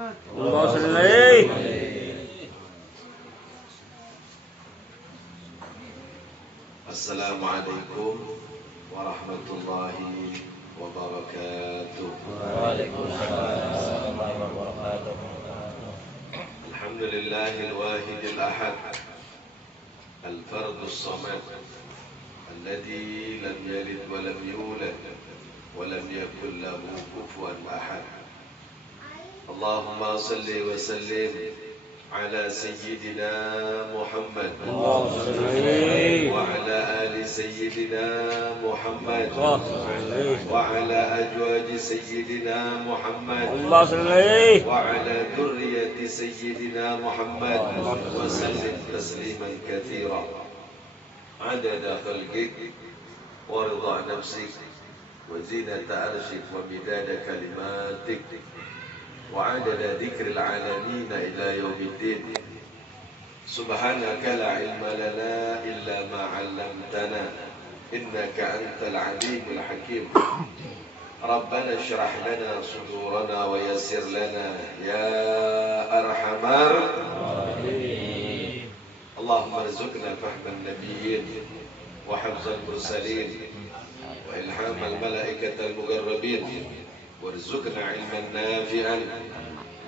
اللهم صل عليه. Assalamualaikum warahmatullahi wabarakatuh. Waalaikumsalam warahmatullahi wabarakatuh. Alhamdulillahil wahidil ahad al-fardus samad alladzi lam yalid wa lam yulad wa lam yakul lahu kufuwan ahad. Allahumma salli wa sallim ala sayyidina Muhammad wa ala ali sayyidina Muhammad wa ala azwaji sayyidina Muhammad wa ala dhurriyyati sayyidina Muhammad wa sallim tasliman katsira adada khalqik wa ridha nafsik wa zinata arshik wa midada kalimatik وعدد ذكر العالمين إلى يوم الدين. سبحانك لا علم لنا إلا ما علمتنا إنك أنت العليم الحكيم. ربنا اشرح لنا صدورنا ويسر لنا يا أرحم الراحمين. اللهم ارزقنا فهم النبيين وحفظ المرسلين وإلهام الملائكة المقربين وارزقنا علما نافعا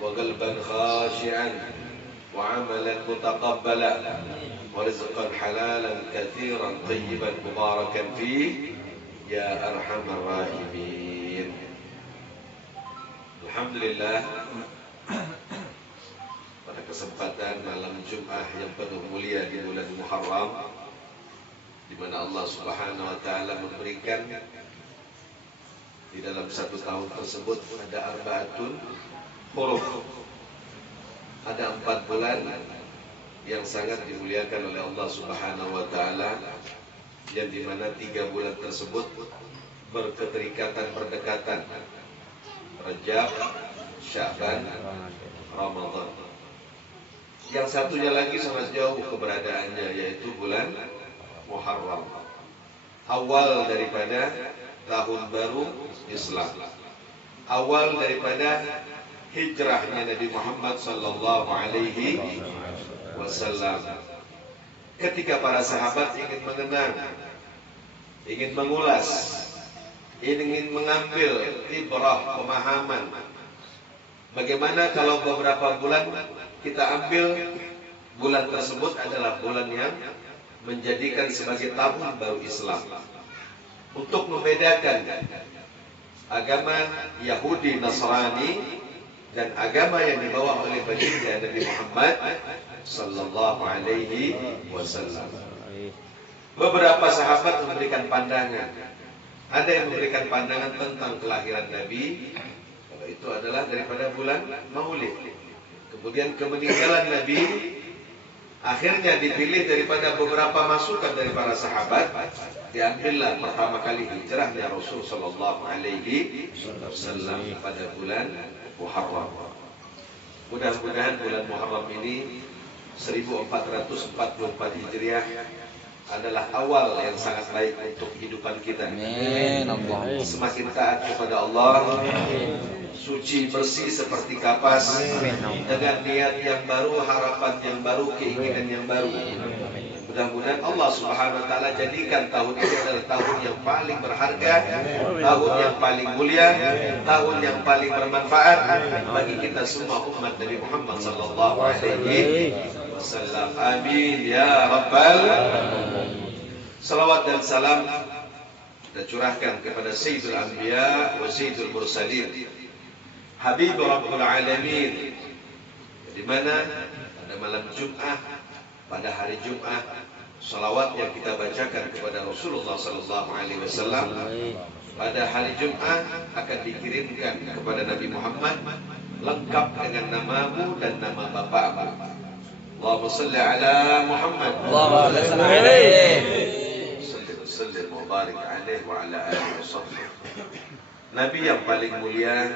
وقلبا خاشعا وعملا متقبلا ورزقا حلالا كثيرا طيبا مباركا فيه يا أرحم الراحمين. Alhamdulillah, pada kesempatan malam Jumat yang penuh mulia di bulan Muharram, di mana Allah Subhanahu wa taala memberikan di dalam satu tahun tersebut ada arba'atun huruf, ada 4 bulan yang sangat dimuliakan oleh Allah Subhanahu wa taala, yang dimana 3 bulan tersebut berketerikatan berdekatan, Rajab, Sya'ban, Ramadan. Yang satunya lagi sangat jauh keberadaannya, yaitu bulan Muharram, awal daripada tahun baru Islam, awal daripada hijrahnya Nabi Muhammad sallallahu alaihi wasallam. Ketika para sahabat ingin mengenang, ingin mengulas, ingin mengambil ibrah, pemahaman, bagaimana kalau beberapa bulan kita ambil bulan tersebut adalah bulan yang menjadikan sebagai tahun baru Islam, untuk membedakan agama Yahudi Nasrani dan agama yang dibawa oleh baginda Nabi Muhammad sallallahu alaihi wasallam. Beberapa sahabat memberikan pandangan. Ada yang memberikan pandangan tentang kelahiran Nabi, kalau itu adalah daripada bulan Maulid. Kemudian kemeninggalan Nabi akhirnya dipilih daripada beberapa masukan dari para sahabat, diambillah pertama kali hijrahnya Rasul sallallahu alaihi wasallam pada bulan Muharram. Mudah-mudahan bulan Muharram ini 1444 Hijriah adalah awal yang sangat baik untuk kehidupan kita. Amin. Semakin taat kepada Allah, suci bersih seperti kapas, dengan niat yang baru, harapan yang baru, keinginan yang baru. Mudah-mudahan Allah Subhanahu wa taala jadikan tahun ini adalah tahun yang paling berharga, tahun yang paling mulia, tahun yang paling bermanfaat bagi kita semua umat Nabi Muhammad sallallahu alaihi wasallam. Amin ya rabbal alamin. Salawat dan salam kita curahkan kepada Sayyidul Anbiya wa Sayyidul Mursalin, Habib Rabbul Alamin, di mana pada malam Jumat, pada hari Jumat, salawat yang kita bacakan kepada Rasulullah sallallahu alaihi wasallam pada hari Jumat akan dikirimkan kepada Nabi Muhammad lengkap dengan namamu dan nama bapakmu. Allahumma salli ala Muhammad. Allahumma salli alaihi. Sallim wa barik alaihi wa ala alihi wa sahbihi. Nabi yang paling mulia,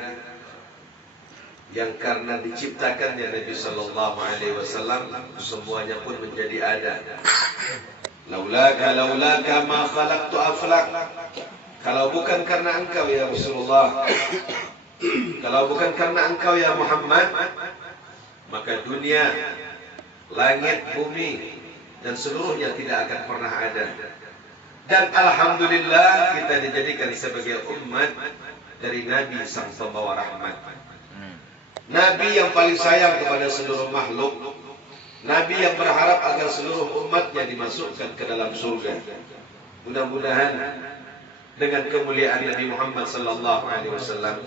yang karena diciptakannya Nabi sallallahu alaihi wasallam semuanya pun menjadi ada. Laulaka ma khalaqtu aflak. Kalau bukan karena engkau ya Rasulullah, Kalau bukan karena engkau ya Muhammad, maka dunia, langit, bumi, dan seluruhnya tidak akan pernah ada. Dan alhamdulillah kita dijadikan sebagai umat dari Nabi sang pembawa rahmat. Nabi yang paling sayang kepada seluruh makhluk. Nabi yang berharap agar seluruh umatnya dimasukkan ke dalam surga. Mudah-mudahan dengan kemuliaan Nabi Muhammad sallallahu alaihi wasallam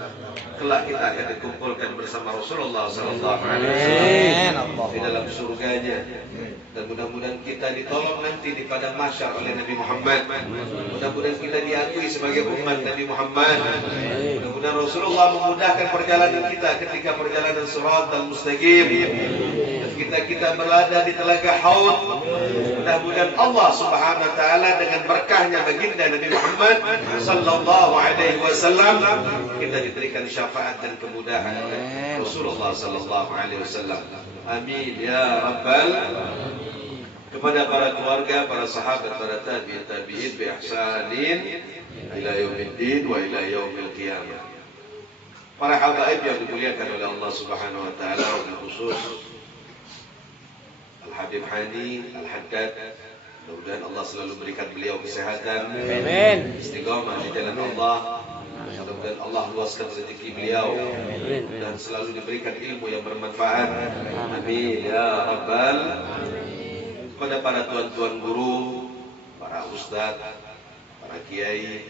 kelak kita akan dikumpulkan bersama Rasulullah sallallahu alaihi wasallam di dalam surganya. Dan mudah-mudahan kita ditolong nanti di padang mahsyar oleh Nabi Muhammad. Mudah-mudahan kita diakui sebagai umat Nabi Muhammad. Mudah-mudahan Rasulullah memudahkan perjalanan kita ketika perjalanan Shiratal Mustaqim. Kita berada di telaga Haud. Mudah-mudahan Allah Subhanahu wa taala dengan berkahnya baginda Nabi Muhammad sallallahu alaihi wasallam kita diberikan syafaat dan kemudahan oleh Rasulullah sallallahu alaihi wasallam. Amin ya rabbal. Kepada para keluarga, para sahabat, para tabi'in bi ihsanin ila yaumiddin wa ila yaumil qiyamah. Para habaib yang dimuliakan oleh Allah Subhanahu wa taala, khusus Al-Habib Hani Al-Haddad, mudah-mudahan Allah selalu berikan beliau kesehatan, amin, istiqamah di jalan Allah. Mudah-mudahan Allah luaskan rezeki beliau dan selalu diberikan ilmu yang bermanfaat, amin ya rabbal. Kepada para tuan-tuan guru, para ustaz, para kiai,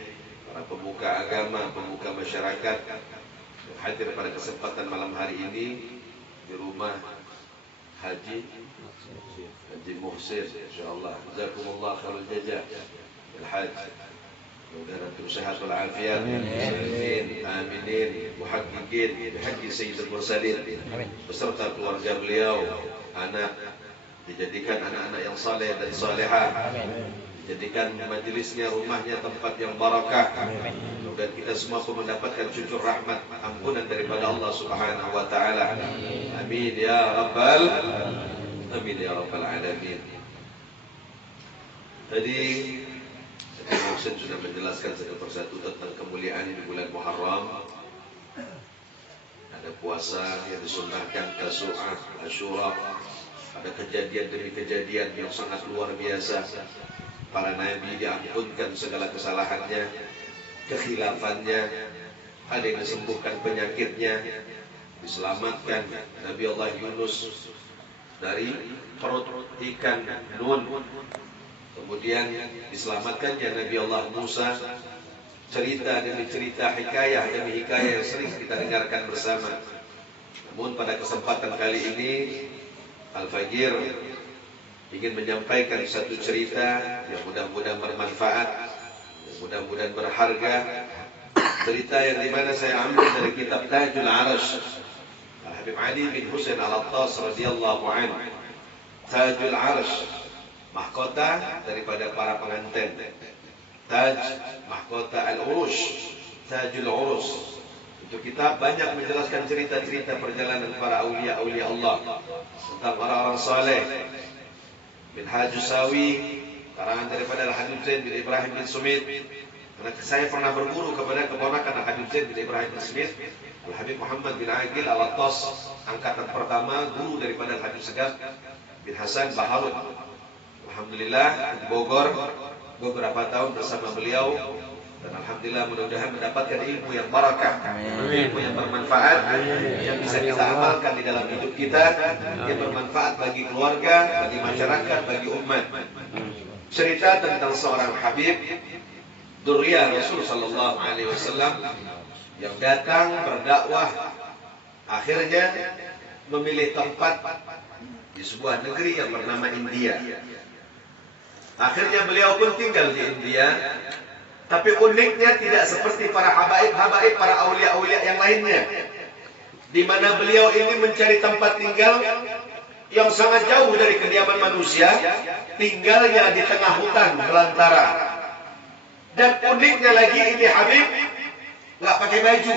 para pemuka agama, pemuka masyarakat yang hadir pada kesempatan malam hari ini di rumah Haji Muhsin, insyaallah. Jazakumullah khairul jazaa. Al-Hajj. Mudah-mudahan antum sehat wal afiat. Amin. Aminin. Muhaqqiqin bihaqqi sayyidil mursalin. Beserta keluarga beliau, anak, dijadikan anak-anak yang saleh dan salehah. Dijadikan majelisnya, rumahnya tempat yang barakah. Dan kita semua pun mendapatkan cucur rahmat, ampunan daripada Allah Subhanahu wa taala. Amin ya rabbal. Amin ya rabbal alamin. Tadi Nabi Muhammad sudah menjelaskan satu persatu tentang kemuliaan di bulan Muharram. Ada puasa yang disunnahkan, Tasu'ah, Asyura. Ada kejadian demi kejadian yang sangat luar biasa. Para nabi diampunkan segala kesalahannya, kekhilafannya. Ada yang disembuhkan penyakitnya, diselamatkan. Nabi Allah Yunus dari perut ikan Nun. Kemudian diselamatkannya Nabi Allah Musa. Cerita demi cerita, hikayah demi hikayah yang sering kita dengarkan bersama. Namun pada kesempatan kali ini Al-Fagir ingin menyampaikan satu cerita yang mudah-mudahan bermanfaat, yang mudah-mudahan berharga. Cerita yang dimana saya ambil dari kitab Tajul Arash Al-Habib Ali bin Husain Al-Attas radhiyallahu anhu. Tajul Arash, mahkota daripada para pengantin. Taj, mahkota Al-Urush, Tajul Urush. Itu kitab banyak menjelaskan cerita-cerita perjalanan para awliya-awliya Allah, tentang orang-orang saleh. Minhajus Sawi, karangan daripada Al-Habib Zain bin Ibrahim bin Sumit. Karena saya pernah berguru kepada keponakan Al-Habib Zain bin Ibrahim bin Sumit, Al-Habib Muhammad bin Aqil Al-Attas, angkatan pertama, guru daripada Al-Habib Segaf bin Hasan Baharun. Alhamdulillah di Bogor beberapa tahun bersama beliau. Dan alhamdulillah mudah-mudahan mendapatkan ilmu yang barakah, ilmu yang bermanfaat, yang bisa kita amalkan di dalam hidup kita, yang bermanfaat bagi keluarga, bagi masyarakat, bagi umat. Cerita tentang seorang Habib Durriyah Rasul sallallahu alaihi wasallam yang datang berdakwah, akhirnya memilih tempat di sebuah negeri yang bernama India. Akhirnya beliau pun tinggal di India. Tapi uniknya tidak seperti para habaib-habaib, para aulia-aulia yang lainnya, di mana beliau ini mencari tempat tinggal yang sangat jauh dari kediaman manusia, tinggalnya di tengah hutan belantara. Dan uniknya lagi ini Habib nggak pakai baju.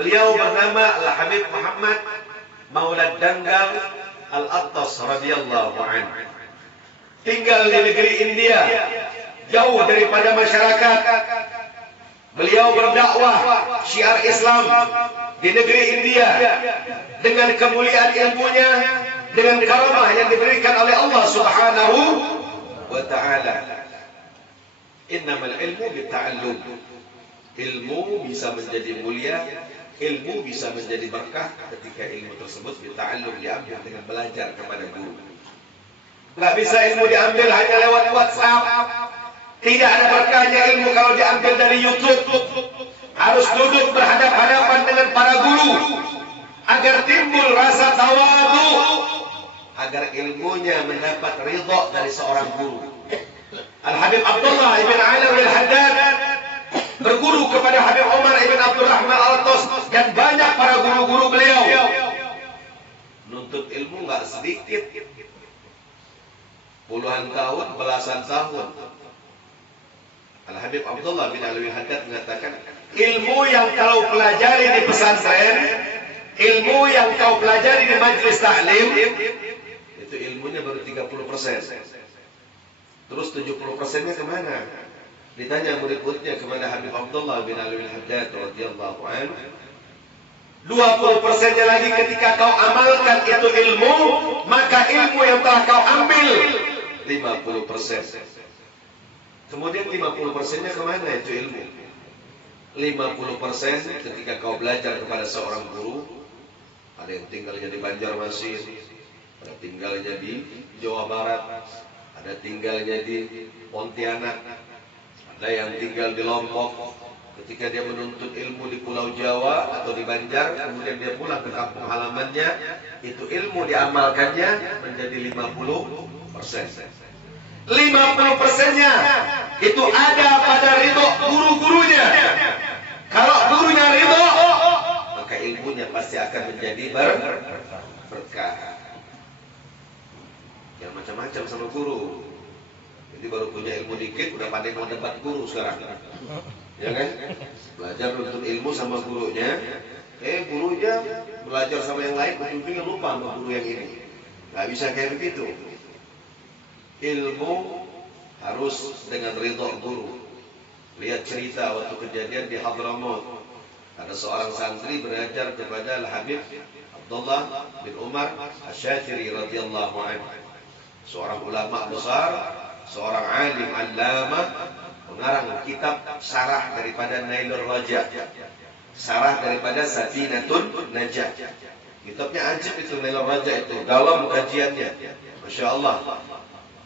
Beliau bernama Al-Habib Muhammad Maulad Dangal Al-Attas radhiyallahu anhu. Tinggal di negeri India, jauh daripada masyarakat. Beliau berdakwah syiar Islam di negeri India dengan kemuliaan ilmunya, dengan karamah yang diberikan oleh Allah Subhanahu wa taala. Innamal ilmu bitta'allum. Ilmu bisa menjadi mulia, ilmu bisa menjadi berkah ketika ilmu tersebut bitta'allum, diambil dengan belajar kepada guru. Nggak bisa ilmu diambil hanya lewat WhatsApp. Tidak ada berkahnya ilmu kalau diambil dari YouTube. Harus duduk berhadap-hadapan dengan para guru agar timbul rasa tawadu, agar ilmunya mendapat ridha dari seorang guru. Al-Habib Abdullah ibn Alawi al-Haddad berguru kepada Habib Umar ibn Abdurrahman al-Tos dan banyak para guru-guru beliau. Nuntut ilmu nggak sedikit, puluhan tahun, belasan tahun. Al-Habib Abdullah bin Alawi al-Haddad mengatakan, ilmu yang kau pelajari di pesantren, ilmu yang kau pelajari di majelis taklim, itu ilmunya baru 30%. Terus 70%-nya kemana? Ditanya murid-muridnya kepada Habib Abdullah bin Alawi al-Haddad radhiyallahu anhu, 20%-nya lagi ketika kau amalkan itu ilmu, maka ilmu yang telah kau ambil 50%. Kemudian 50%-nya kemana itu ilmu? 50% ketika kau belajar kepada seorang guru. Ada yang tinggalnya di Banjarmasin, ada tinggalnya di Jawa Barat, ada tinggalnya di Pontianak, ada yang tinggal di Lombok. Ketika dia menuntut ilmu di Pulau Jawa atau di Banjar, kemudian dia pulang ke kampung halamannya, itu ilmu diamalkannya menjadi 50%. 50%-nya itu ada pada ridho guru-gurunya. Kalau gurunya ridho, maka ilmunya pasti akan menjadi berkah. Yang macam-macam sama guru. Jadi baru punya ilmu dikit udah pandai mau debat guru sekarang. Ya kan? Belajar untuk ilmu sama gurunya. Gurunya belajar sama yang lain, ujung-ujungnya lupa sama guru yang ini. Gak bisa kayak begitu. Ilmu harus dengan ridho guru. Lihat cerita waktu kejadian di Hadramaut. Ada seorang santri belajar kepada Al-Habib Abdullah bin Umar Asy-Syafiri radhiyallahu anhu. Seorang ulama besar, seorang alim allamah, mengarang kitab syarah daripada Nailur Raja, syarah daripada Safinatun Najah. Kitabnya ajib itu, Nailur Raja itu, dalam kajiannya, Masya Allah.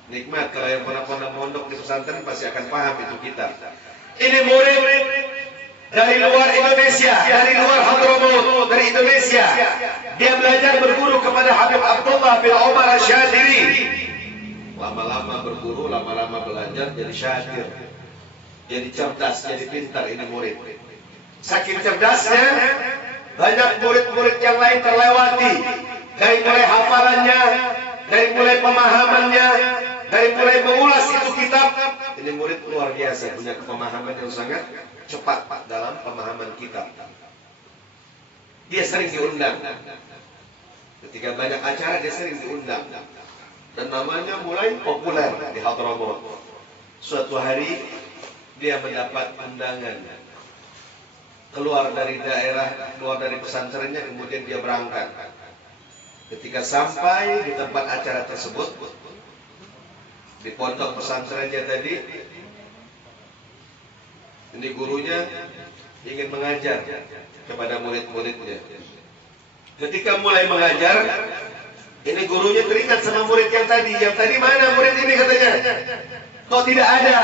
Nikmat, kalau yang pernah mondok di pesantren pasti akan paham itu kitab. Ini murid dari luar Indonesia, dari luar Hadramaut, dari Indonesia. Dia belajar berguru kepada Habib Abdullah bin Umar Asy-Syadili. Lama-lama berguru, lama-lama belajar, jadi syakir, jadi cerdas, jadi pintar ini murid. Saking cerdasnya, banyak murid-murid yang lain terlewati. Dari mulai hafalannya, dari mulai pemahamannya, dari mulai mengulas itu kitab. Ini murid luar biasa, punya pemahaman yang sangat cepat dalam pemahaman kitab. Dia sering diundang. Ketika banyak acara dia sering diundang. Dan namanya mulai populer di Hadramaut. Suatu hari dia mendapat undangan. Keluar dari daerah, keluar dari pesantrennya, kemudian dia berangkat. Ketika sampai di tempat acara tersebut, di pondok pesantrennya tadi, ini gurunya ingin mengajar kepada murid-muridnya. Ketika mulai mengajar, ini gurunya teringat sama murid yang tadi mana murid ini katanya? Kok tidak ada?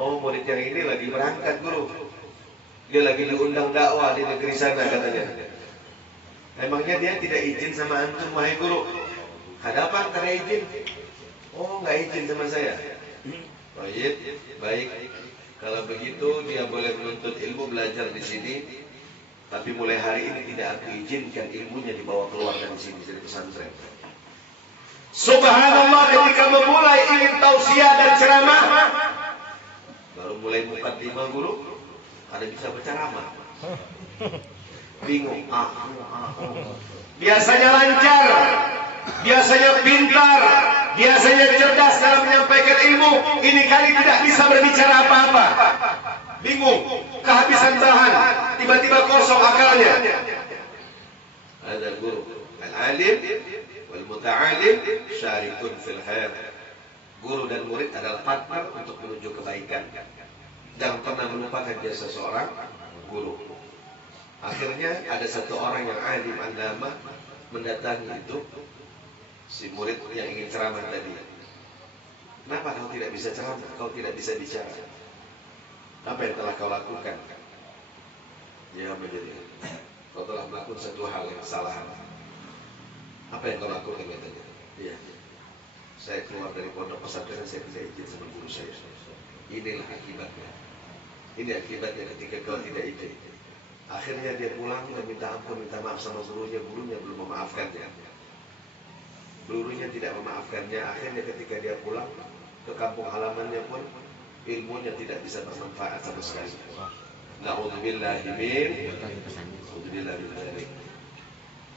Oh, murid yang ini lagi berangkat guru. Dia lagi diundang dakwah di negeri sana katanya. Emangnya dia tidak izin sama antum wahai guru? Hadapan karena izin? Oh, nggak izin sama saya. Baik. Kalau begitu dia boleh menuntut ilmu belajar di sini. Tapi mulai hari ini tidak aku izinkan ilmunya dibawa keluar dari sini, dari pesantren. Subhanallah, ketika memulai ingin tausiah dan ceramah, baru mulai mukaddimah guru, ada bisa berceramah. Bingung. Biasanya lancar, biasanya pintar, biasanya cerdas dalam menyampaikan ilmu. Ini kali tidak bisa berbicara apa-apa. Bingung. kehabisan bahan, tiba-tiba kosong akalnya. Ada guru, al-alim wal muta'alim syarikun fil khair. Guru dan murid adalah partner untuk menuju kebaikan. Jangan pernah melupakan jasa seorang guru. Akhirnya ada satu orang yang alim alama mendatangi itu si murid yang ingin ceramah tadi. Kenapa kau tidak bisa ceramah? Kau tidak bisa bicara? Apa yang telah kau lakukan? Ya menjadi kau telah melakukan satu hal yang salah. Apa yang kau lakukan? Iya. Saya keluar dari pondok pesantren, saya tidak izin sama guru saya. Inilah akibatnya. Ini akibatnya ketika kau tidak izin. Akhirnya dia pulang dan minta ampun, minta maaf sama gurunya. Gurunya belum memaafkannya. Gurunya tidak memaafkannya. Akhirnya ketika dia pulang ke kampung halamannya pun ilmunya tidak bisa bermanfaat sama sekali. Na'udzubillahi min dzalik.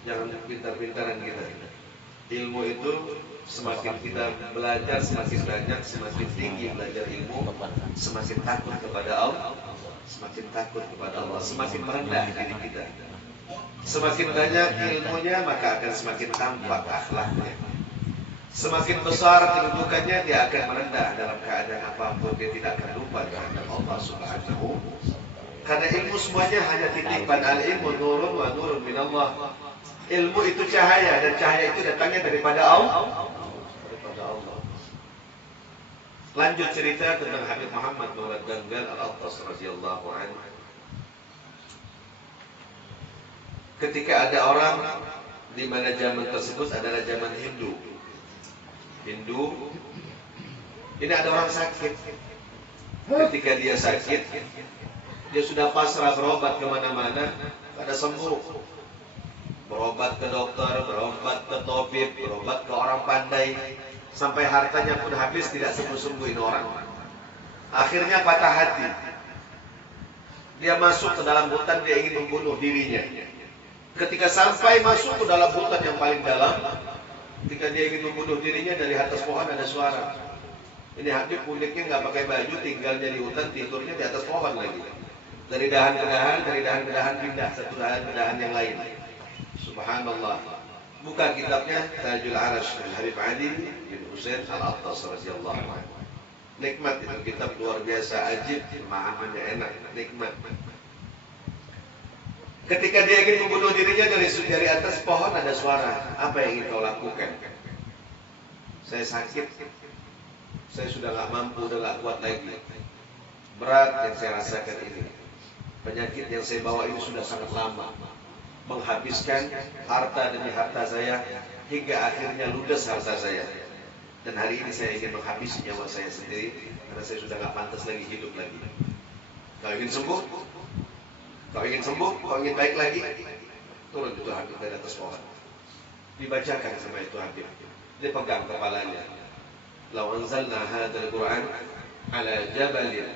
Jangan pintar-pintaran kita. Ilmu itu semakin kita belajar, semakin banyak, semakin tinggi belajar ilmu, semakin takut kepada Allah, semakin takut kepada Allah, semakin merendah diri kita. Semakin banyak ilmunya, maka akan semakin tampak akhlaknya. Semakin besar kedudukannya, dia akan merendah dalam keadaan apapun. Dia tidak akan lupa terhadap Allah Subhanahu. Karena ilmu semuanya hanya titipan. Al-ilmu nurun wa nurun minallah. Ilmu itu cahaya, dan cahaya itu datangnya daripada Allah. Lanjut cerita tentang Habib Muhammad Maulad Ganggal Al-Attas radhiyallahu anhu. Ketika ada orang, di mana zaman tersebut adalah zaman Hindu. Ini ada orang sakit. Ketika dia sakit, dia sudah pasrah berobat kemana-mana, ada sembuh. Berobat ke dokter, berobat ke tabib, berobat ke orang pandai, sampai hartanya pun habis, tidak sembuh-sembuhin orang. Akhirnya patah hati. Dia masuk ke dalam hutan, dia ingin membunuh dirinya. Ketika sampai masuk ke dalam hutan yang paling dalam, ketika dia ingin membunuh dirinya, dari atas pohon ada suara. Ini Habib uniknya nggak pakai baju, tinggalnya di hutan, tidurnya di atas pohon lagi. Dari dahan ke dahan, dari dahan ke dahan pindah satu dahan ke dahan yang lain. Subhanallah. Buka kitabnya Tajul Arash Habib Ali bin Husain Al-Attas radhiyallahu anhu. Nikmat itu kitab, luar biasa, ajib, pemahamannya enak, nikmat. Ketika dia ingin membunuh dirinya, dari atas pohon ada suara. Apa yang ingin kau lakukan? Saya sakit. Saya sudah gak mampu, udah gak kuat lagi. Berat yang saya rasakan ini. Penyakit yang saya bawa ini sudah sangat lama. Menghabiskan harta demi harta saya, hingga akhirnya ludes harta saya. Dan hari ini saya ingin menghabisi nyawa saya sendiri, karena saya sudah gak pantas lagi hidup lagi. Kau ingin sembuh? Kau ingin sembuh? Kau ingin baik lagi? Turun itu Habib dari atas pohon. Dibacakan sama itu Habib. Dia pegang kepalanya. Lau anzalna hadzal Qur'an ala jabalin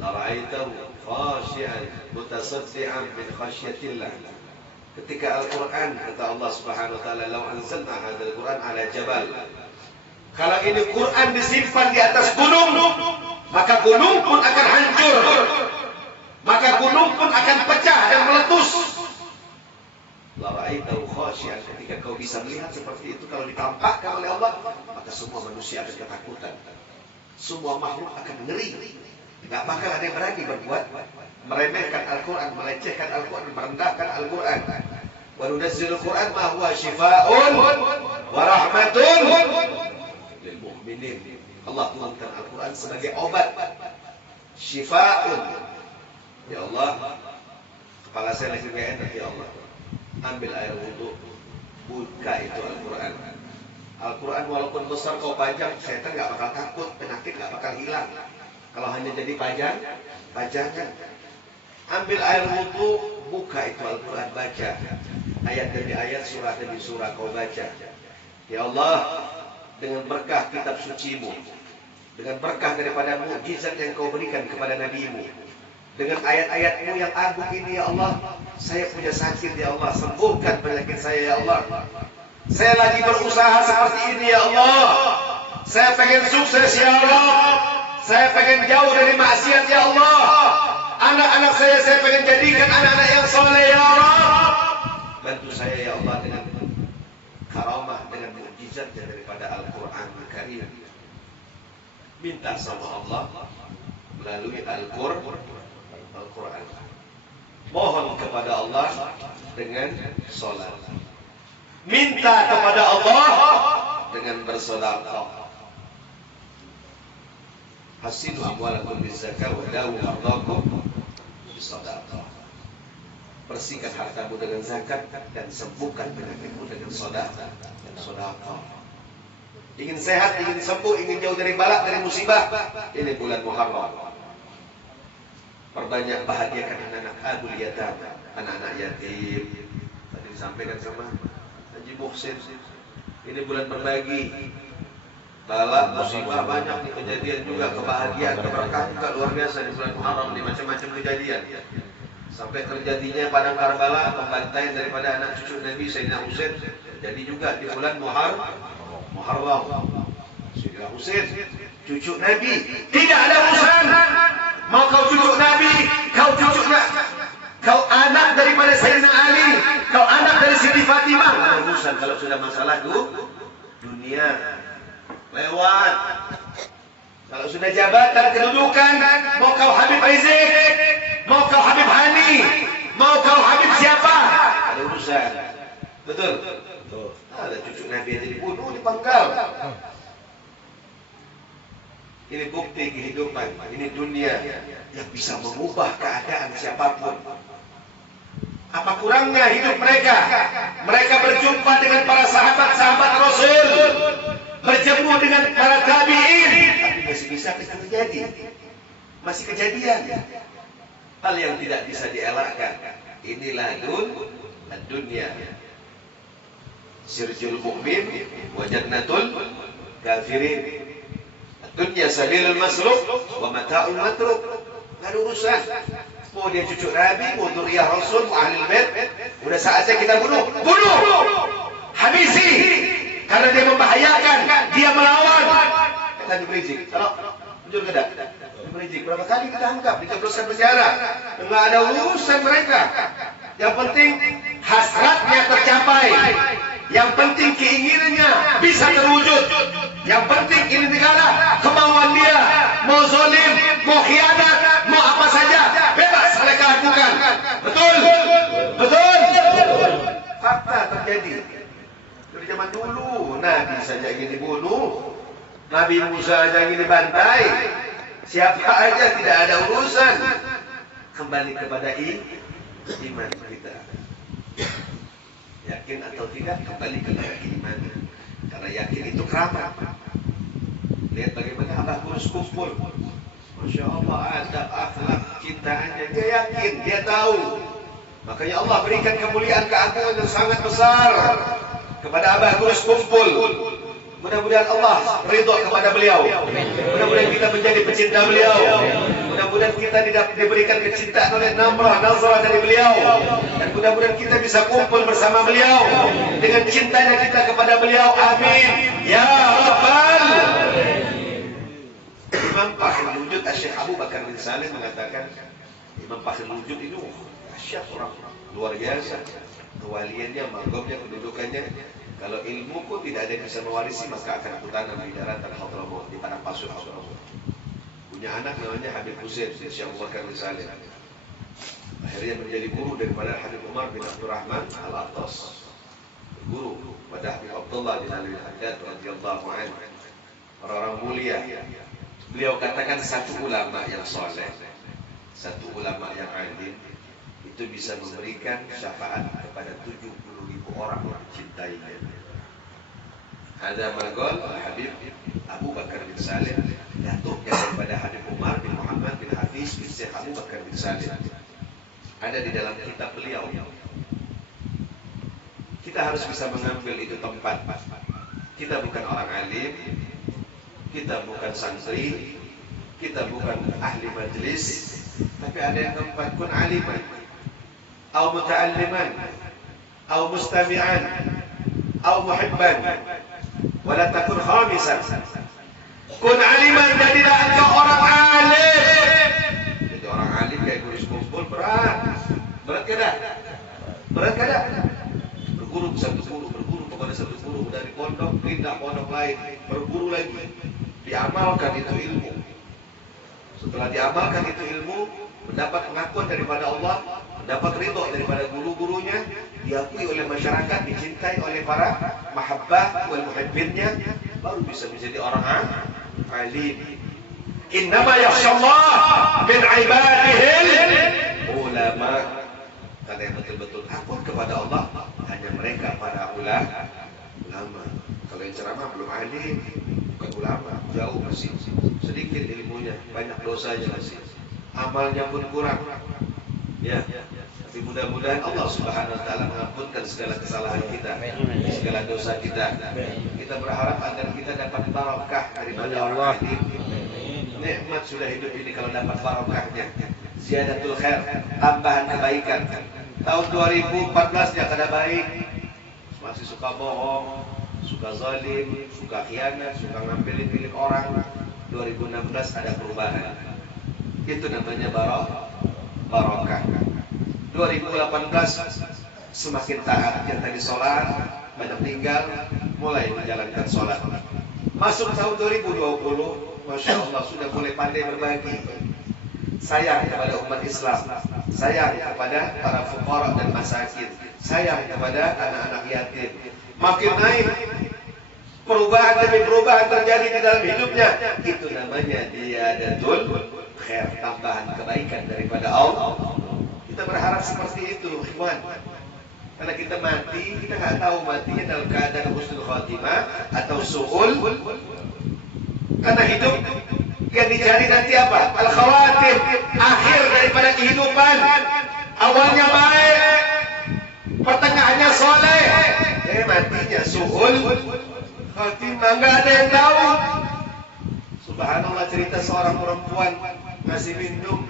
la ra'aitahu khashi'an mutasaddian min khasyatillah. Ketika Al-Qur'an, kata Allah Subhanahu wa taala, lau anzalna hadzal Qur'an ala jabal. Kalau ini Quran disimpan di atas gunung, maka gunung pun akan hancur. Maka gunung pun akan pecah dan meletus. La ra'aitahu khashi'an, ketika kau bisa melihat seperti itu, kalau ditampakkan oleh Allah, maka semua manusia akan ketakutan. Semua makhluk akan ngeri. Gak bakal ada yang berani berbuat meremehkan Al-Quran, melecehkan Al-Quran, merendahkan Al-Quran. Wa nunazzilul Quran ma huwa shifaa'un wa rahmatun lil mu'minin. Allah turunkan Al-Quran sebagai obat. Shifaa'un. Ya Allah, kepala saya lagi gak enak, ya Allah. Ambil air wudhu, buka itu Al-Quran. Al-Quran walaupun besar kau pajang, setan gak bakal takut, penyakit gak bakal hilang. Kalau hanya jadi pajangan. Ambil air wudhu, buka itu Al-Quran, baca. Ayat demi ayat, surah demi surah kau baca. Ya Allah, dengan berkah kitab sucimu, dengan berkah daripada mukjizat yang kau berikan kepada nabimu, dengan ayat-ayatmu yang agung ini, ya Allah, saya punya sakit, ya Allah, sembuhkan penyakit saya, ya Allah. Saya lagi berusaha seperti ini, ya Allah. Saya pengen sukses, ya Allah. Saya pengen jauh dari maksiat, ya Allah. Anak-anak saya pengen jadikan anak-anak yang soleh ya Allah. Bantu saya ya Allah dengan karamah, dengan mukjizat daripada Al-Quran Al-Karim. Minta sama Allah melalui Al-Quran. Mohon kepada Allah dengan solat. Minta kepada Allah dengan bersedekah. Hasinu amwalakum bizakah wa dawu ardakum bisadaqah. Bersihkan hartamu dengan zakat dan sembuhkan penyakitmu dengan sedekah. Ingin sehat, ingin sembuh, ingin jauh dari balak, dari musibah. Ini bulan Muharram. Perbanyak bahagiakan anak-anak abul yatim, anak-anak yatim. Tadi disampaikan sama Haji Muhsin. Ini bulan berbagi. Balak, musibah banyak nih, kejadian juga, kebahagiaan, keberkahan juga luar biasa di bulan Muharram, di macam-macam kejadian. Sampai terjadinya padang Karbala, pembantaian daripada anak cucu Nabi Sayyidina Husain, jadi juga di bulan Muharram. Sayyidina Husain, cucu Nabi, tidak ada urusan. Mau kau cucu Nabi, kau kau anak daripada Sayyidina Ali, kau anak dari Siti Fatimah. Tidak ada urusan kalau sudah masalah dunia. Lewat. Kalau sudah jabatan, kedudukan, mau kau Habib Rizik, mau kau Habib Hani, mau kau Habib siapa, ada urusan. Betul? Ada cucu Nabi yang dibunuh, dipenggal. Ini bukti kehidupan, ini dunia yang bisa mengubah keadaan siapapun. Apa kurangnya hidup mereka? Mereka berjumpa dengan para sahabat-sahabat Rasul, berjemu dengan para tabi'in, tapi masih bisa terjadi, masih kejadian hal yang tidak bisa dielakkan. Inilah dunia. Sirjul mu'min wa jannatul kafirin. Dunia sabilul masruf wa mata'ul matruk. Nggak ada urusan. Mau dia cucu Nabi, mau dzurriyyah Rasul, mau ahlul bait, udah saatnya kita bunuh, habisi. Karena dia membahayakan, dia melawan. Kata Habib Rizik, kalau jujur tidak, Habib Rizik berapa kali kita tangkap, dijebloskan penjara, enggak ada urusan mereka. Yang penting hasratnya tercapai, yang penting keinginannya bisa terwujud, yang penting ini negara, kemauan dia, mau zalim, mau khianat, mau apa saja, bebas mereka lakukan. Betul? Fakta terjadi. Dari zaman dulu, Nabi saja ingin dibunuh, Nabi Musa saja ingin dibantai, siapa aja tidak ada urusan. Kembali kepada iman kita. Yakin atau tidak, kembali kepada iman. Karena yakin itu keramat. Lihat bagaimana Abah Kurus kumpul. Masya Allah, adab, akhlak, cintaannya. Dia yakin, dia tahu. Makanya Allah berikan kemuliaan, keagungan yang sangat besar kepada Abah Kurus kumpul. Mudah-mudahan Allah ridho kepada beliau. Mudah-mudahan kita menjadi pecinta beliau. Mudah-mudahan kita diberikan kecintaan oleh Namrah, Nazrah dari beliau. Dan mudah-mudahan kita bisa kumpul bersama beliau dengan cintanya kita kepada beliau. Amin. Ya Rabbal. Imam Fakhri Wujud Syekh Abu Bakar bin Salim mengatakan, Imam Fakhri Wujud itu dahsyat orang, luar biasa. Kewaliannya, magomnya, kedudukannya. Kalau ilmu pun tidak ada yang bisa mewarisi, maka akan aku tanam di daratan Hadramaut, di padang pasir Hadramaut. Punya anak namanya Habib Husain, Syekh Abu Bakar bin Salim. Akhirnya menjadi guru daripada Habib Umar bin Abdurrahman Al-Attas. Guru pada Habib Abdullah bin Ali Al-Haddad radhiyallahu anhu. Orang-orang mulia. Beliau katakan satu ulama yang soleh, satu ulama yang alim, itu bisa memberikan syafaat kepada 70.000 orang yang mencintainya. Ada magol Habib Abu Bakar bin Salim, datuknya daripada Habib Umar bin Muhammad bin Hafiz bin Syekh Abu Bakar bin Salim. Ada di dalam kitab beliau. Kita harus bisa mengambil itu tempat. Kita bukan orang alim, kita bukan santri, kita bukan ahli majlis, tapi ada yang keempat, kun aliman, atau muta'alliman, atau mustami'an, atau muhibban, wala takun khamisan. Kun aliman, jadilah engkau orang alim. Jadi orang alim kayak guru pun berat. Berat kada? Berat kada? Berguru satu guru, berguru kepada satu guru dari pondok pindah pondok lain, berguru lagi. Diamalkan itu ilmu. Setelah diamalkan itu ilmu, mendapat pengakuan daripada Allah, mendapat ridho daripada guru-gurunya, diakui oleh masyarakat, dicintai oleh para mahabbah wal muhibbinnya, baru bisa menjadi orang alim. Innama yakhshallah min ibadihil ulama. Karena yang betul-betul takut kepada Allah hanya mereka para ulama. Kalau yang ceramah belum alim, bukan ulama, jauh masih sedikit ilmunya, banyak dosanya masih, amalnya pun kurang. Ya, tapi mudah-mudahan Allah Subhanahu Wa Taala mengampunkan segala kesalahan kita, segala dosa kita. Kita berharap agar kita dapat barakah daripada Allah. Nikmat sudah hidup ini kalau dapat barakahnya. Ziyadatul khair, tambahan kebaikan. Tahun 2014 dia kada baik, masih suka bohong, suka zalim, suka khianat, suka ngambilin milik orang. 2016 ada perubahan. Itu namanya barakah. 2018 semakin taat, yang tadi sholat banyak tinggal, mulai menjalankan sholat. Masuk tahun 2020, Masya Allah sudah mulai pandai berbagi, sayang kepada umat Islam, sayang kepada para fuqara dan masakin, sayang kepada anak-anak yatim. Makin naik, perubahan demi perubahan terjadi di dalam hidupnya. Itu namanya ziyadatul khair, tambahan kebaikan daripada Allah. Kita berharap seperti itu, ikhwan. Karena kita mati, kita nggak tahu matinya dalam keadaan husnul khatimah atau su'ul. Karena hidup yang dicari nanti apa? Al-khawatim, akhir daripada kehidupan. Awalnya baik, pertengahannya soleh, matinya su'ul khatimah. Nggak ada yang tahu. Subhanallah, cerita seorang perempuan ngasih minum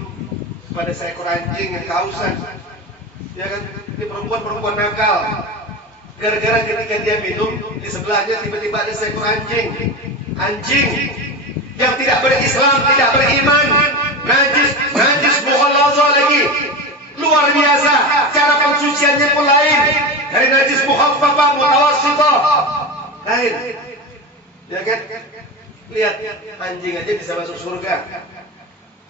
pada seekor anjing yang kehausan. Ya kan, ini perempuan nakal. Gara-gara ketika dia minum, di sebelahnya tiba-tiba ada seekor anjing. Anjing yang tidak berislam, tidak beriman, najis mukhallaza lagi. Luar biasa, cara pensuciannya pun lain. Dari najis mukhaffafah, mutawassithah, lain. Ya kan? Lihat, anjing aja bisa masuk surga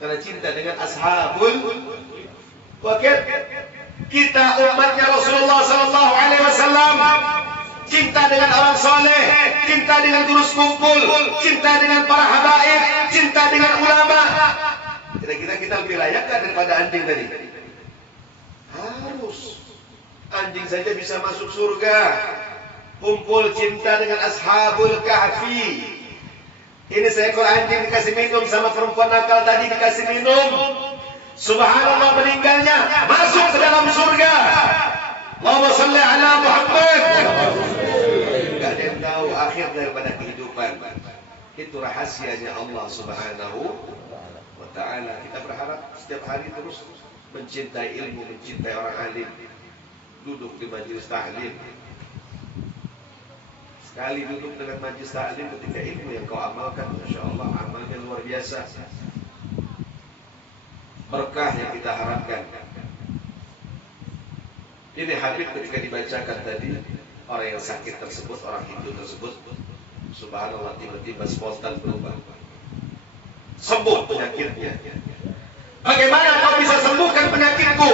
karena cinta dengan ashabul wakil. Kita umatnya Rasulullah sallallahu alaihi wasallam cinta dengan orang soleh, cinta dengan guru kumpul, cinta dengan para habaib, cinta dengan ulama. Kira-kira kita lebih layak kan daripada anjing tadi? Harus. Anjing saja bisa masuk surga. Kumpul cinta dengan ashabul kahfi. Ini seekor anjing dikasih minum sama perempuan nakal tadi, dikasih minum. Subhanallah, meninggalnya masuk ke dalam surga. Allahumma salli ala Muhammad. Tidak ada yang tahu akhir daripada kehidupan. Itu rahasianya Allah Subhanahu wa Ta'ala. Kita berharap setiap hari terus mencintai ilmu, mencintai orang alim, duduk di majelis ta'lim. Sekali duduk dengan majelis ta'lim, ketika ilmu yang kau amalkan, Masya Allah, amalnya luar biasa. Berkah yang kita harapkan. Ini Habib ketika dibacakan tadi, orang yang sakit tersebut, orang Hindu tersebut, subhanallah, tiba-tiba spontan berubah, sembuh penyakitnya. Bagaimana kau bisa sembuhkan penyakitku?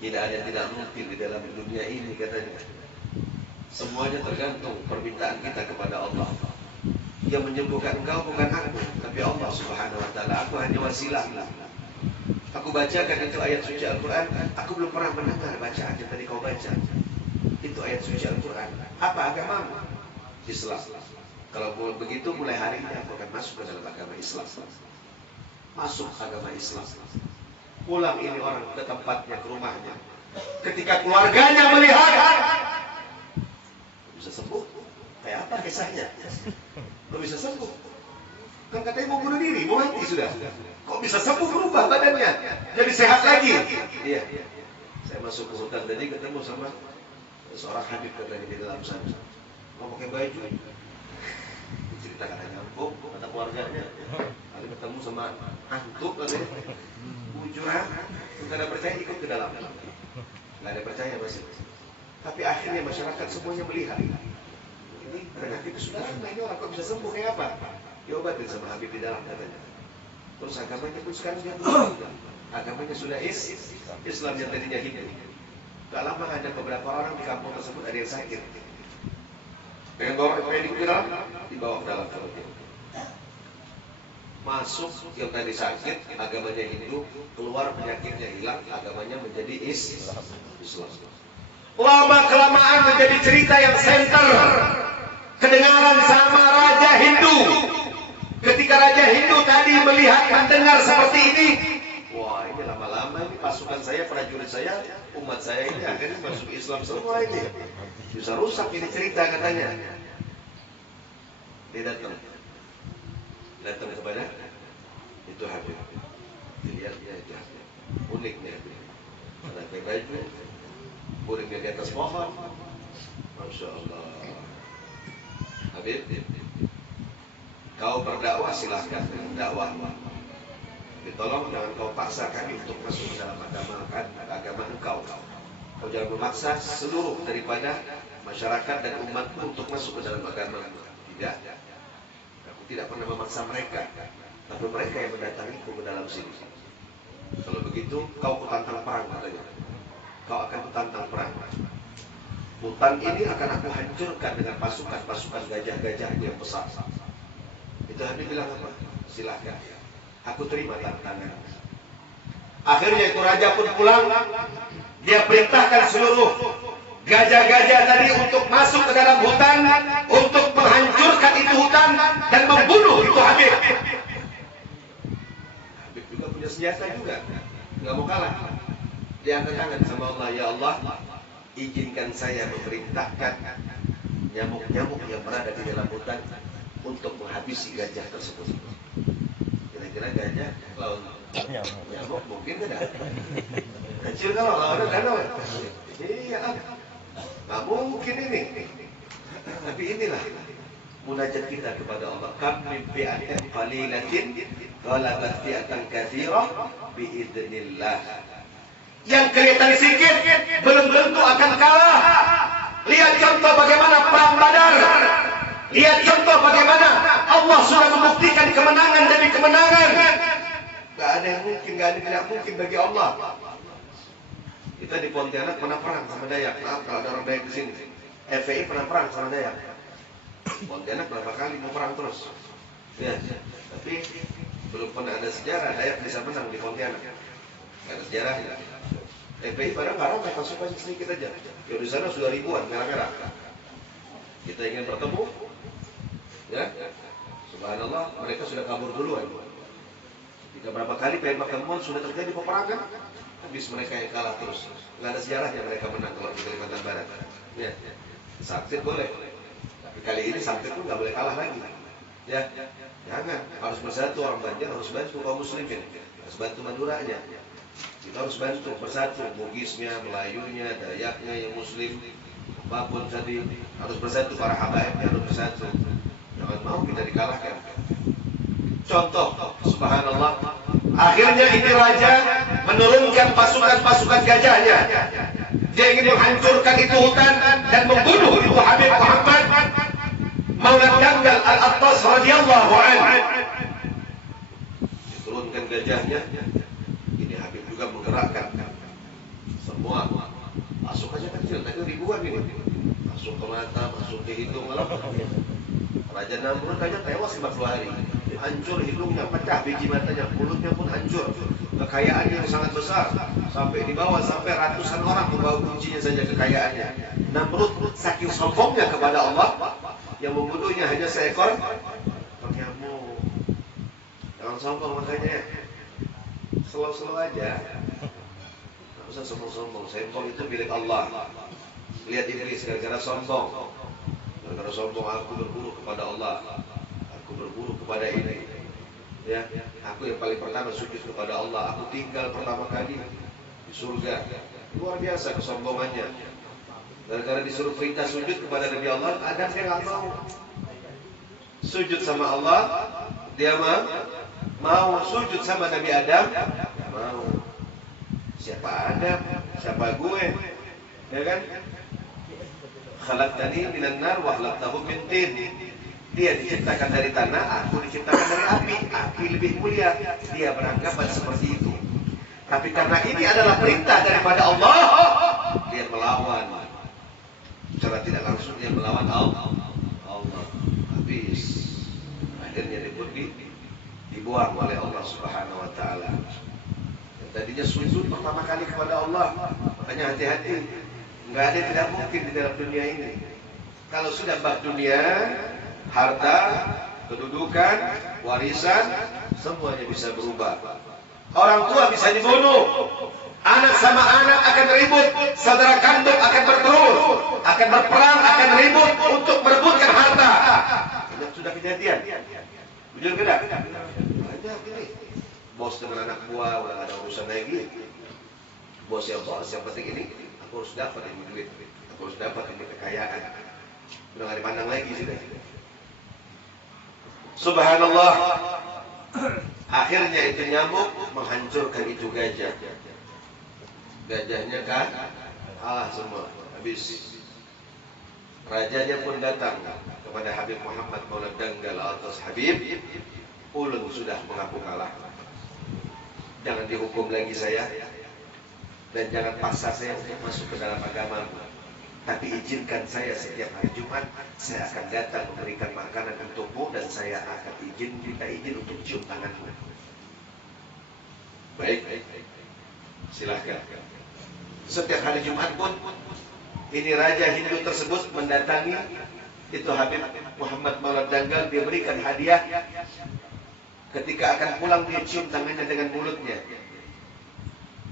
Tidak ada yang tidak mungkin di dalam dunia ini, katanya. Semuanya tergantung permintaan kita kepada Allah. Yang menyembuhkan engkau bukan aku, tapi Allah Subhanahu wa Ta'ala. Aku hanya wasilah. Aku bacakan itu ayat suci Al-Quran. Aku belum pernah mendengar bacaan yang tadi kau baca. Itu ayat suci Al-Quran. Apa agamamu? Islam. Kalau begitu, mulai hari ini aku akan masuk ke dalam agama Islam. Masuk agama Islam. Pulang ini orang ke tempatnya, ke rumahnya. Ketika keluarganya melihat, bisa sembuh. Kayak apa kisahnya? Kok bisa sembuh? Kan katanya mau bunuh diri, mau mati sudah. Kok bisa sembuh, berubah badannya, jadi sehat lagi? Iya. Saya masuk ke hutan tadi, ketemu sama seorang Habib katanya di dalam sana. Mau pakai baju. cerita kata nyambung kata keluarganya. Kali ketemu sama hantu katanya. Bujuran, nggak ada percaya ikut ke dalam. Nggak ada percaya masih. Tapi akhirnya masyarakat semuanya melihat. Ini penyakit itu sudah lama, ini orang kok bisa sembuh kayak apa? Diobatin sama Habib di dalam katanya. Terus agamanya pun sekarang dia berubah. Agamanya sudah Islam yang tadinya Hindu. Gak lama ada beberapa orang di kampung tersebut ada yang sakit. Dengan bawa medik ke dalam, dibawa ke dalam kalau dia. Masuk yang tadi sakit, agamanya Hindu, keluar penyakitnya hilang, agamanya menjadi Islam. Lama kelamaan menjadi cerita yang center. Kedengaran sama Raja Hindu. Ketika Raja Hindu tadi melihat mendengar seperti ini, wah ini lama-lama ini pasukan saya, prajurit saya, umat saya ini akhirnya masuk Islam semua ini. Bisa rusak ini cerita katanya. Dia datang kepada itu Habib. Dilihatnya itu Habib. Uniknya Habib. Pakai baju, burungnya di atas pohon. Masya Allah. Habib, kau berdakwah silahkan dakwah. Tolong jangan kau paksa kami untuk masuk ke dalam agama engkau. Kau jangan memaksa seluruh daripada masyarakat dan umatmu untuk masuk ke dalam agama. Tidak. Aku tidak pernah memaksa mereka, tapi mereka yang mendatangiku ke dalam sini. Kalau begitu, kau kutantang perang katanya. Kau akan kutantang perang. Hutan ini akan aku hancurkan dengan pasukan-pasukan gajah-gajah yang besar. Itu Habib bilang apa? Silahkan. Aku terima tantangan. Akhirnya itu raja pun pulang. Dia perintahkan seluruh gajah-gajah tadi untuk masuk ke dalam hutan, untuk menghancurkan itu hutan dan membunuh itu Habib. Habib juga punya senjata juga, nggak mau kalah. Dia angkat tangan sama Allah, ya Allah, izinkan saya memerintahkan nyamuk-nyamuk yang berada di dalam hutan untuk menghabisi gajah tersebut. Kira-kira gajah lawan nyamuk mungkin tidak? Kecil kalau lawan kan? Iya, nggak mungkin ini. Tapi inilah munajat kita kepada Allah. Kam min fi'atin qalilatin ghalabat fi'atan katsirah biidznillah. Yang kelihatan sedikit belum tentu akan kalah. Lihat contoh bagaimana perang Badar. Lihat contoh bagaimana Allah sudah membuktikan kemenangan demi kemenangan. Gak ada yang mungkin, gak ada yang tidak mungkin bagi Allah. Kita di Pontianak pernah perang sama Dayak. Maaf kalau ada orang Dayak di sini. FPI pernah perang sama Dayak. Pontianak berapa kali mau perang terus. Ya, tapi belum pernah ada sejarah Dayak bisa menang di Pontianak. Gak ada sejarahnya. FPI padahal nggak ramai, pasukan sedikit aja. Ya di sana sudah ribuan merah-merah. Kita ingin bertemu, ya, subhanallah, mereka sudah kabur duluan. Jika berapa kali pengen pertemuan sudah terjadi peperangan, habis mereka yang kalah terus. Nggak ada sejarahnya mereka menang kalau di Kalimantan Barat. Ya, sakit boleh, tapi kali ini sakit pun nggak boleh kalah lagi. Ya, jangan, harus bersatu orang Banjar, harus bantu kaum muslimin, harus bantu Maduranya. Kita harus bantu bersatu, Bugisnya, Melayunya, Dayaknya yang muslim, apapun tadi harus bersatu, para habaibnya harus bersatu. Jangan mau kita dikalahkan. Contoh, subhanallah, akhirnya ini raja menurunkan pasukan-pasukan gajahnya. Dia ingin menghancurkan itu hutan dan membunuh itu Habib Muhammad Maulana Jamgal Al-Attas radhiyallahu anhu. Diturunkan gajahnya. Ini Habib juga menggerakkan semua pasukannya kecil, tadi ribuan ini. Masuk ke mata, masuk ke hidung, Raja Namrud aja tewas 40 hari. Hancur hidungnya, pecah biji matanya, mulutnya pun hancur. Kekayaannya yang sangat besar, sampai dibawa sampai ratusan orang membawa kuncinya saja kekayaannya. Namrud saking sombongnya kepada Allah, yang membunuhnya hanya seekor nyamuk. Jangan sombong makanya. Slow-slow aja. Nggak usah sombong-sombong. Sombong itu milik Allah. Lihat Iblis gara-gara sombong. Gara-gara sombong aku berburu kepada Allah. Aku berburu kepada ini. Ya, aku yang paling pertama sujud kepada Allah. Aku tinggal pertama kali di surga. Luar biasa kesombongannya. Gara-gara disuruh perintah sujud kepada Nabi Allah, Adam dia nggak mau. Sujud sama Allah, dia mau. Sujud sama Nabi Adam, mau. Siapa Adam? Siapa gue? Ya kan? Khalaqtani minan nar wa khalaqtahu min tin. Dia diciptakan dari tanah, aku diciptakan dari api. Api lebih mulia. Dia beranggapan seperti itu. Tapi karena ini adalah perintah daripada Allah, dia melawan. Secara tidak langsung dia melawan Allah. Habis. Akhirnya dibuang oleh Allah Subhanahu wa taala. Tadinya sujud pertama kali kepada Allah. Makanya hati-hati. Enggak ada yang tidak mungkin di dalam dunia ini. Kalau sudah bab dunia, harta, kedudukan, warisan, semuanya bisa berubah. Orang tua bisa dibunuh. Anak sama anak akan ribut. Saudara kandung akan berterus, akan berperang, akan ribut untuk merebutkan harta. Banyak sudah kejadian. Jujur tidak? Banyak ini. Bos dengan anak buah udah gak ada urusan lagi. Bos yang penting ini, aku harus dapat ini duit, aku harus dapat ini kekayaan. Udah gak dipandang lagi sudah. Subhanallah. Akhirnya itu nyamuk menghancurkan itu gajah. Gajahnya kan semua habis. Rajanya pun datang kepada Habib Muhammad Maulad Danggal atas Habib, ulun sudah mengaku kalah. Jangan dihukum lagi saya, dan jangan paksa saya untuk masuk ke dalam agama. Tapi izinkan saya setiap hari Jumat, saya akan datang memberikan makanan untukmu, dan saya akan minta izin untuk cium tanganmu. Baik, silahkan. Setiap hari Jumat pun ini Raja Hindu tersebut mendatangi itu Habib Muhammad Maulad Danggal, dia berikan hadiah. Ketika akan pulang dia cium tangannya dengan mulutnya.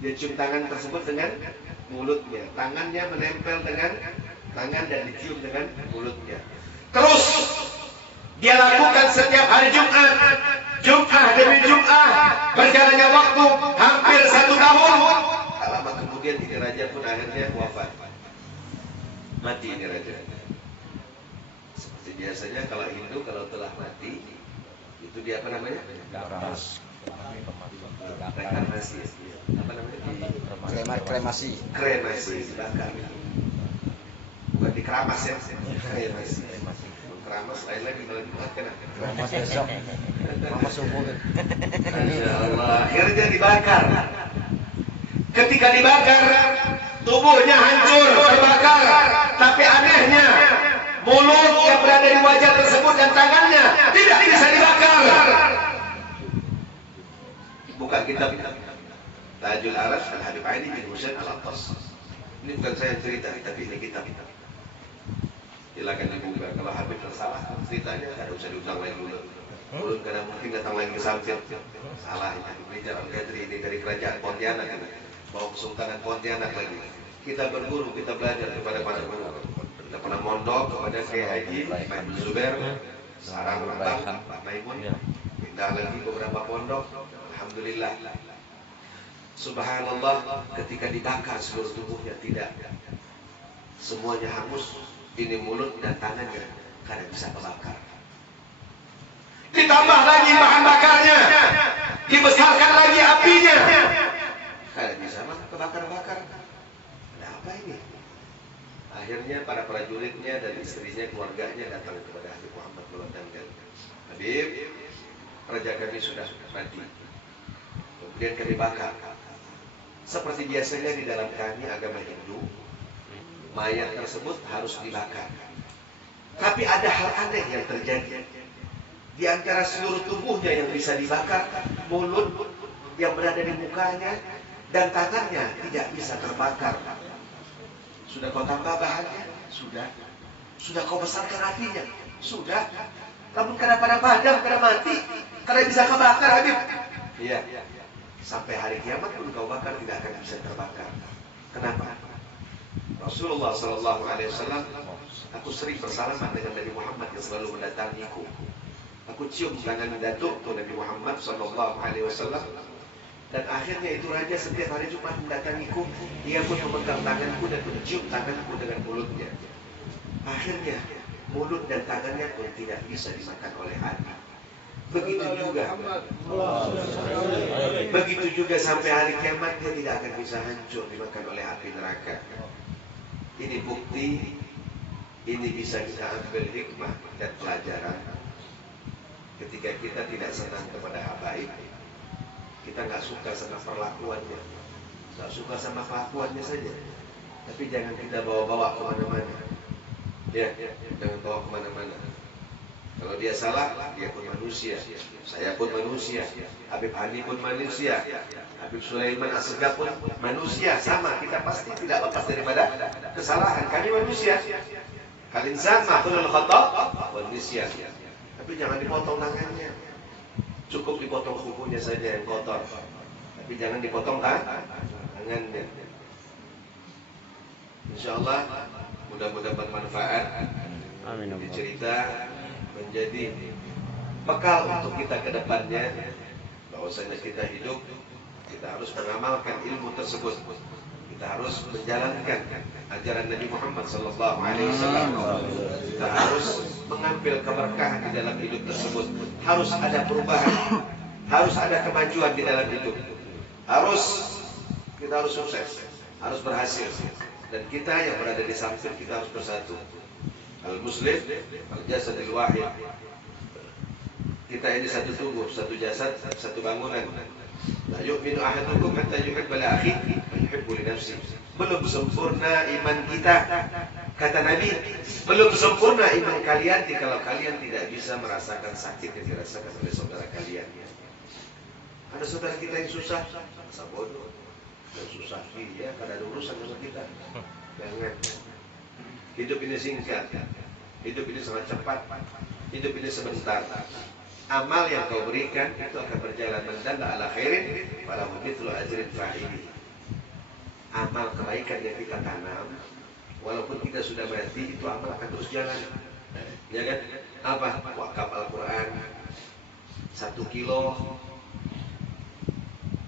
Dia cium tangan tersebut dengan mulutnya. Tangannya menempel dengan tangan dan dicium dengan mulutnya. Terus dia lakukan setiap hari Jumat. Jumat demi Jumat. Berjalannya waktu hampir 1 tahun. Lama kemudian ini raja pun akhirnya wafat. Mati ini raja. Seperti biasanya kalau Hindu kalau telah mati itu dia apa namanya? Reinkarnasi. Apa namanya? Kremasi. Kremasi dibakar. Bukan dikeramas ya. Kremasi. Keramas lain lagi kalau dimakan. Keramas besok. Keramas subuh. Masya Allah. Akhirnya dibakar. Ketika dibakar, tubuhnya hancur, terbakar. Tapi anehnya, mulut yang berada di wajah tersebut dan tangannya tidak bisa dibakar. Bukan kitab Tajul Araf Al-Habib Ali bin Husain Al-Attas. Ini bukan saya yang cerita, tapi ini kitab. Silakan dibuka. Kalau Habib tersalah, ceritanya tidak usah diulang lagi dulu. Ulun karena mungkin datang lagi ke samping. Salah ini Jalan Gadri ini dari kerajaan Pontianak ini. Bawa Kesultanan Pontianak lagi. Kita berguru, kita belajar kepada para guru. Kita pernah mondok kepada Kiai Haji Maimun Zubair, Sarang Rambang, Pak Maimun. Pindah lagi beberapa pondok. Alhamdulillah. Subhanallah, ketika dibakar seluruh tubuhnya tidak. Semuanya hangus. Ini mulut dan tangannya karena bisa terbakar. Ditambah lagi bahan bakarnya, dibesarkan lagi apinya, karena bisa kebakar-bakar. Ada apa ini? Akhirnya para prajuritnya dan istrinya, keluarganya datang kepada Habib Muhammad Maulad Danggal. Habib, raja kami sudah mati. Kemudian kami bakar. Seperti biasanya di dalam kami agama Hindu, mayat tersebut harus dibakar. Tapi ada hal aneh yang terjadi. Di antara seluruh tubuhnya yang bisa dibakar, mulut yang berada di mukanya dan tangannya tidak bisa terbakar. Sudah kau tambah bahannya? Sudah. Sudah kau besarkan apinya? Sudah. Namun karena pada padam, karena mati, karena bisa kebakar, Habib. Iya. Sampai hari kiamat pun kau bakar tidak akan bisa terbakar. Kenapa? Rasulullah SAW, aku sering bersalaman dengan Nabi Muhammad yang selalu mendatangiku. Aku cium tangan datuk Nabi Muhammad SAW, dan akhirnya itu raja setiap hari Jumat mendatangiku. Dia pun memegang tanganku dan mencium tanganku dengan mulutnya. Akhirnya mulut dan tangannya pun tidak bisa dimakan oleh hati. Begitu juga sampai hari kiamat dia tidak akan bisa hancur dimakan oleh api neraka. Ini bukti, ini bisa kita ambil hikmah dan pelajaran. Ketika kita tidak senang kepada habaib, kita nggak suka sama perlakuannya, nggak suka sama kelakuannya saja, tapi jangan kita bawa-bawa kemana-mana. Ya, jangan bawa kemana-mana. Kalau dia salah, dia pun manusia, saya pun manusia, Habib Hani pun manusia, Habib Sulaiman Assegaf pun manusia, sama. Kita pasti tidak lepas daripada kesalahan. Kami manusia. Al-insan mahfulul khata' wal nisyan. Tapi jangan dipotong tangannya. Cukup dipotong kukunya saja yang kotor. Tapi jangan dipotong tangannya. InsyaAllah mudah-mudahan bermanfaat. Amin. Ini cerita menjadi bekal untuk kita ke depannya. Bahwasanya kita hidup, kita harus mengamalkan ilmu tersebut. Kita harus menjalankan ajaran Nabi Muhammad SAW. Kita harus mengambil keberkahan di dalam hidup tersebut. Harus ada perubahan, harus ada kemajuan di dalam hidup. Kita harus sukses, harus berhasil. Dan kita yang berada di samping kita harus bersatu. Al-Muslim, al-jasadil wahid. Kita ini satu tubuh, satu jasad, satu bangunan. La yu'minu ahadukum hatta yuhibba li akhihi ma yuhibbu li nafsihi. Belum sempurna iman kita, kata Nabi. Belum sempurna iman kalian kalau kalian tidak bisa merasakan sakit yang dirasakan oleh saudara kalian. Ada saudara kita yang susah, masa bodoh, yang susah dia, kada ada urusan sama kita. Jangan. Hidup ini singkat, hidup ini sangat cepat, hidup ini sebentar. Amal yang kau berikan itu akan berjalan mendalla ala khairin falahu mithlu ajrin fa'ili. Amal kebaikan yang kita tanam, walaupun kita sudah mati, itu amal akan terus jalan. Ya kan? Apa? Wakaf Al-Quran 1 kilo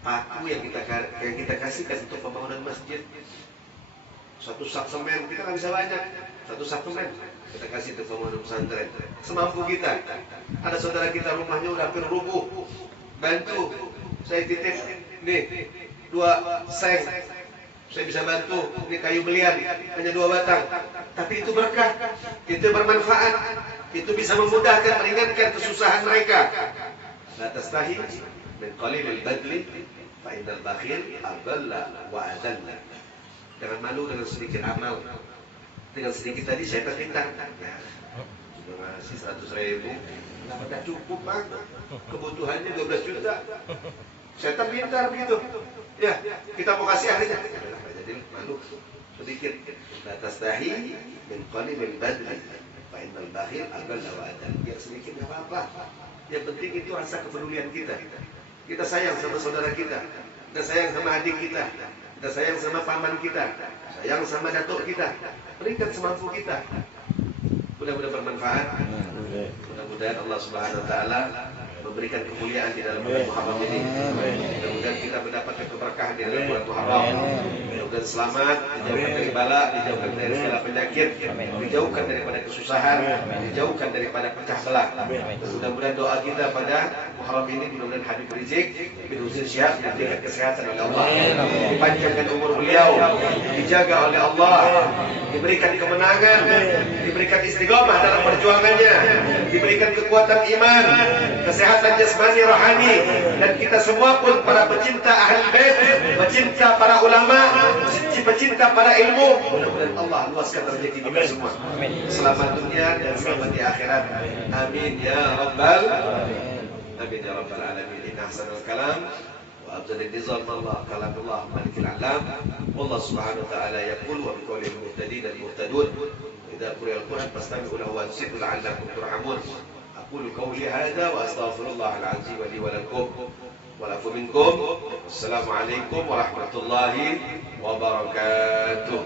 paku yang kita kasihkan untuk pembangunan masjid. 1 sak semen, kita nggak bisa banyak. 1 sak semen kita kasih untuk pembangunan pesantren semampu kita. Ada saudara kita rumahnya udah hampir rubuh, bantu. Saya titip nih 2 seng, saya bisa bantu. Ini kayu belian hanya 2 batang, tapi itu berkah, itu bermanfaat, itu bisa memudahkan, meringankan kesusahan mereka. La tastahi min qalilil badli fa innal bakhil adalla wa adalla. Jangan malu dengan sedikit amal. Dengan sedikit tadi saya pintar. Nah, sudah ngasih 100.000, nggak cukup bang. Kebutuhannya 12 juta. Saya pintar begitu. Ya, kita mau kasih akhirnya. Jadi malu sedikit. La tastahi min qalilil badli fa innal bakhil adalla wa adalla. Biar sedikit nggak apa-apa. Yang penting itu rasa kepedulian kita. Kita sayang sama saudara kita. Kita sayang sama adik kita. Kita sayang sama paman kita, sayang sama datuk kita, berikan semampu kita. Mudah-mudahan bermanfaat. Mudah-mudahan Allah Subhanahu Wa Taala memberikan kemuliaan di dalam bulan Muharram ini. Mudah-mudahan kita mendapatkan keberkahan di dalam bulan Muharram. Mudah-mudahan selamat, dijauhkan dari bala, dijauhkan dari segala penyakit, dijauhkan daripada kesusahan, dijauhkan daripada pecah belah. Mudah-mudahan doa kita pada Muharram ini, mudah-mudahan Habib Rizik bin Husain Syihab diberikan kesehatan oleh Allah, dipanjangkan umur beliau, dijaga oleh Allah, diberikan kemenangan, diberikan istiqomah dalam perjuangannya, diberikan kekuatan iman, kesehatan jasmani rohani, dan kita semua pun para pecinta Ahlul Bait, pecinta para ulama, pecinta para ilmu, mudah-mudahan Allah luaskan rezeki kita semua. Selamat dunia dan selamat di akhirat. Amin ya rabbal amin ya rabbal alamin. Inna ahsanal kalam wa afdalin nizam Allah kalamullah malikul alam. Wallahu subhanahu wa ta'ala yaqul wa biqawlihi al-muhtadin al-muhtadun idza quriya al-Qur'an fastami'u lahu wa ansitu la'allakum turhamun. أقول قولي هذا وأستغفر الله العظيم لي ولكم والعفو منكم. السلام عليكم ورحمة الله وبركاته.